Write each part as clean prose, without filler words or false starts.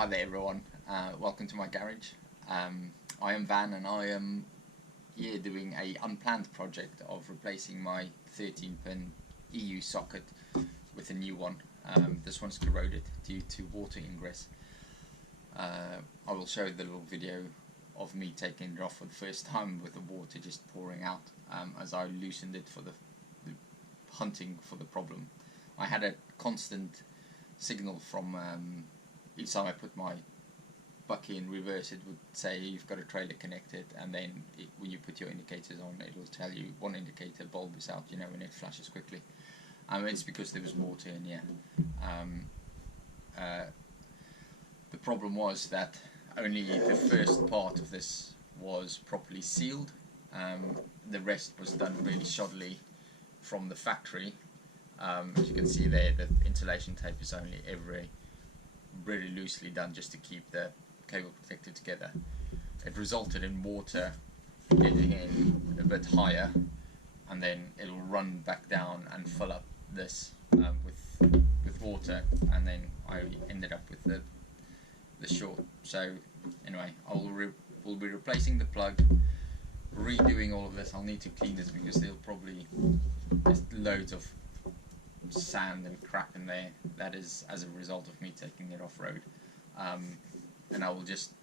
Hi there everyone, welcome to my garage. I am Van and I am here doing a unplanned project of replacing my 13-pin EU socket with a new one. This one's corroded due to water ingress. I will show the little video of me taking it off for the first time with the water just pouring out as I loosened it for the hunting for the problem. I had a constant signal from each time I put my Bakkie in reverse. It would say you've got a trailer connected, and then when you put your indicators on, it will tell you one indicator bulb is out, you know, when it flashes quickly. It's because there was water in here. The problem was that only the first part of this was properly sealed. The rest was done really shoddily from the factory. As you can see there, the insulation tape is only really loosely done just to keep the cable protected together. It resulted in water getting in a bit higher, and then it'll run back down and fill up this with water, and then I ended up with the short. So anyway, we'll be replacing the plug, redoing all of this. I'll need to clean this because there's loads of sand and crap in there. That is as a result of me taking it off-road, and I will just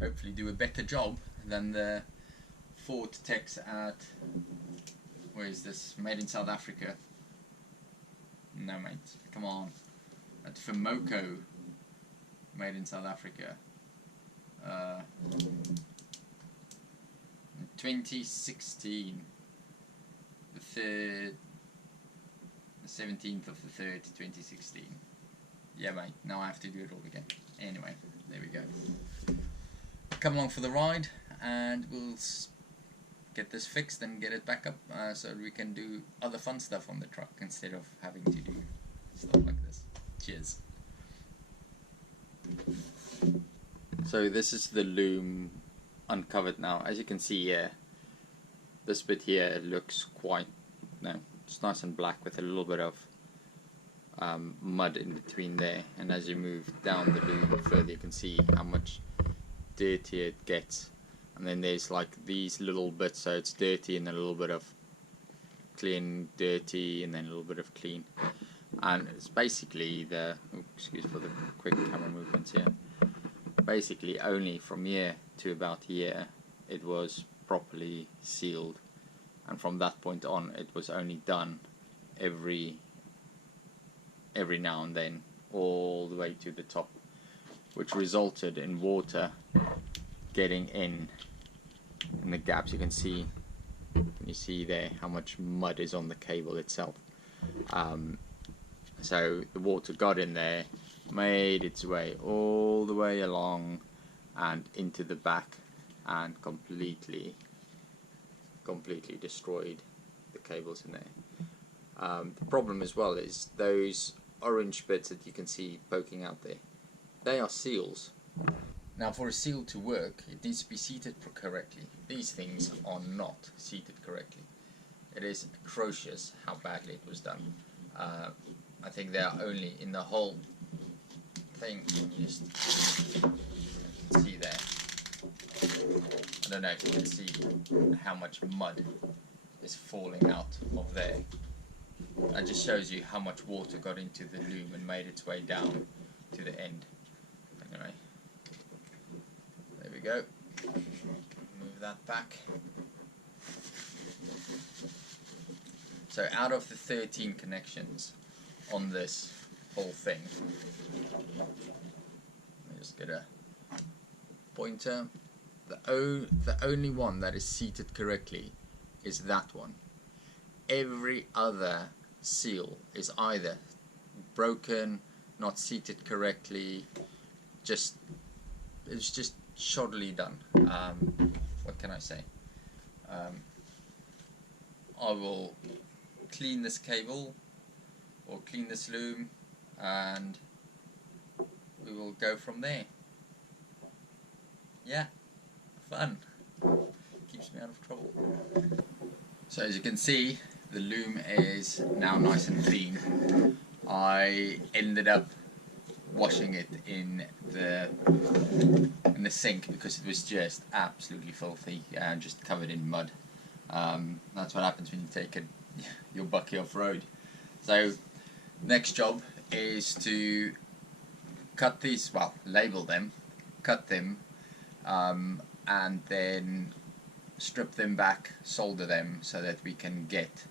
hopefully do a better job than the Ford techs at, where is this, made in South Africa, no mate, come on, at Famoco, made in South Africa, 2016, the 17th of the 3rd, 2016. Yeah mate, now I have to do it all again. Anyway, there we go. Come along for the ride and we'll get this fixed and get it back up so we can do other fun stuff on the truck instead of having to do stuff like this. Cheers. So this is the Loom uncovered now. As you can see here, this bit here looks quite, it's nice and black with a little bit of mud in between there, and as you move down the Loom further you can see how much dirtier it gets, and then there's like these little bits, so it's dirty and a little bit of clean, dirty, and then a little bit of clean, and it's basically excuse for the quick camera movements here, basically only from here to about here it was properly sealed, and from that point on it was only done every now and then all the way to the top, which resulted in water getting in the gaps. You can see there how much mud is on the cable itself. So the water got in there, made its way all the way along and into the back, and completely destroyed the cables in there. The problem as well is those orange bits that you can see poking out there, they are seals. Now for a seal to work it needs to be seated correctly. These things are not seated correctly. It is atrocious how badly it was done. I think they are only in the whole thing, you just see there. I don't know if you can see how much mud is falling out of there. That just shows you how much water got into the Loom and made its way down to the end. Anyway, there we go. Move that back. So out of the 13 connections on this whole thing, let me just get a pointer. The only one that is seated correctly is that one. Every other seal is either broken, not seated correctly, it's just shoddily done. What can I say? I will clean this cable or clean this Loom and we will go from there. Yeah, fun. Keeps me out of trouble. So as you can see, the Loom is now nice and clean. I ended up washing it in in the sink because it was just absolutely filthy and just covered in mud. That's what happens when you take your Bakkie off road. So next job is to cut these, well, label them, cut them, and then strip them back, solder them so that we can get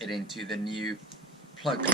it into the new plug.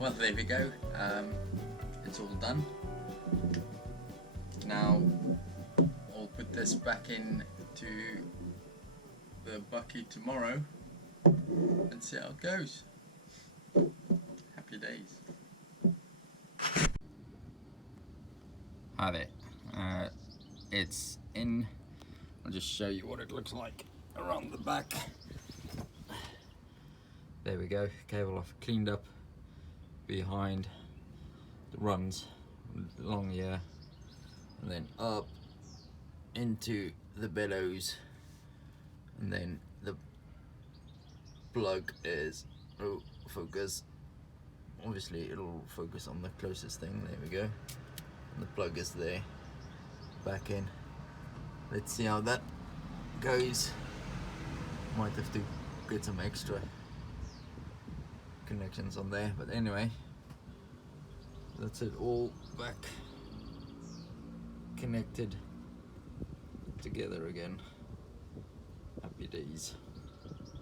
Well, there we go. It's all done. Now I'll put this back in to the Bakkie tomorrow and see how it goes. Happy days. Hi there. It's in. I'll just show you what it looks like around the back. There we go. Cable off, cleaned up behind. It runs along here and then up into the bellows, and then the plug is, oh, focus, obviously it'll focus on the closest thing. There we go, and the plug is there, back in. Let's see how that goes. Might have to get some extra connections on there. But anyway, that's it, all back connected together again. Happy days.